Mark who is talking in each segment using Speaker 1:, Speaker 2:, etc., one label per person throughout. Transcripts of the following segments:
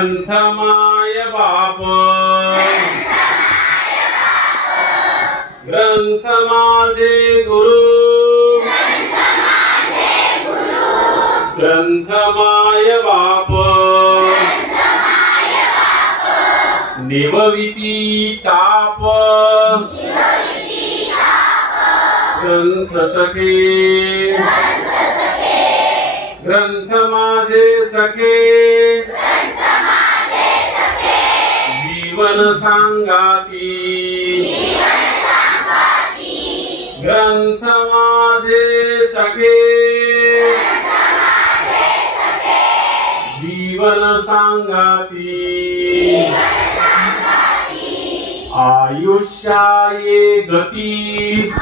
Speaker 1: ग्रंथमाय बाप. ग्रंथ माझे गुरु. ग्रंथ माय बाप. निवविती ताप. ग्रंथ सखे ग्रंथ माझे सखे. जीवन सांगाती ग्रंथ माझे सखे। जीवन सांगाती आयुष्याये गती।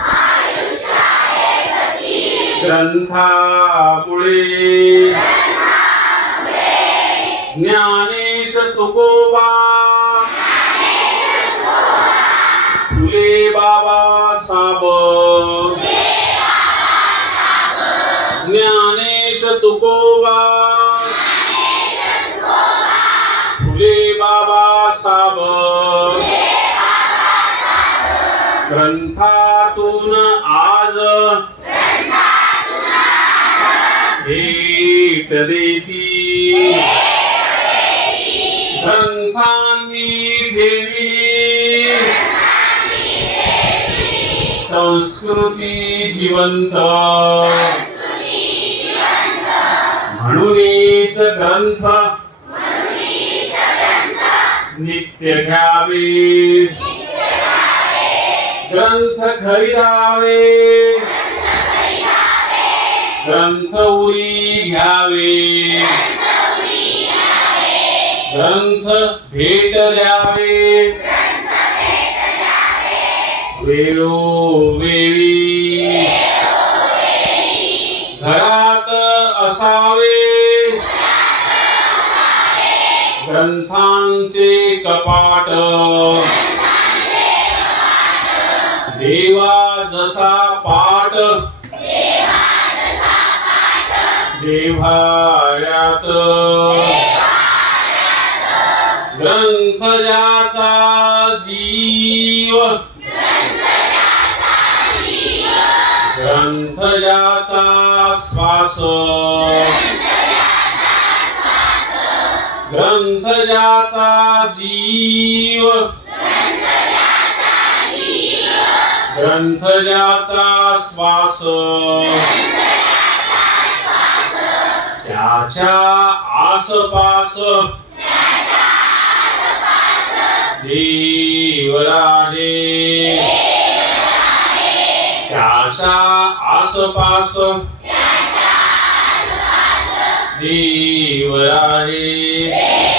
Speaker 1: ग्रंथामुळे ज्ञानेश तुकोबा साब। ज्ञानेश तुकोबा। फुले बाबा साब। ग्रंथातून आज। भेट देती। ग्रंथांनी देवी संस्कृती जिवंत. म्हणूनच ग्रंथ नित्य घ्यावे. ग्रंथ खरीदावे. ग्रंथ उरी घ्यावे. ग्रंथ भेट द्यावे. वेळोवेळी घरात असावे. ग्रंथांचे कपाट. देवा जसा पाठ देव्हाऱ्यात. ग्रंथ ज्याचा जीव. श्वास ग्रंथजाचा जीव। ग्रंथजाचा श्वास। त्याच्या आसपास। देवराने त्याच्या आसपास। देवराने आहे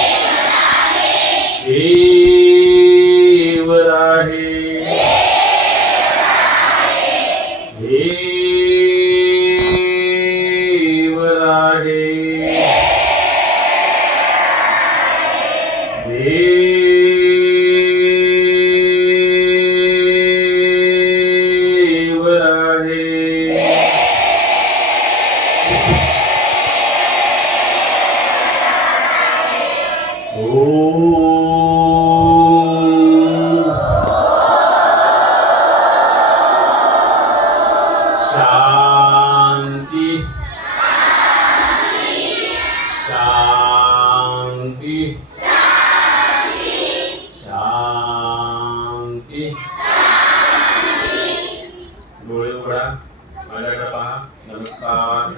Speaker 1: डोळे उघडा माझ्याकडे पहा नमस्कार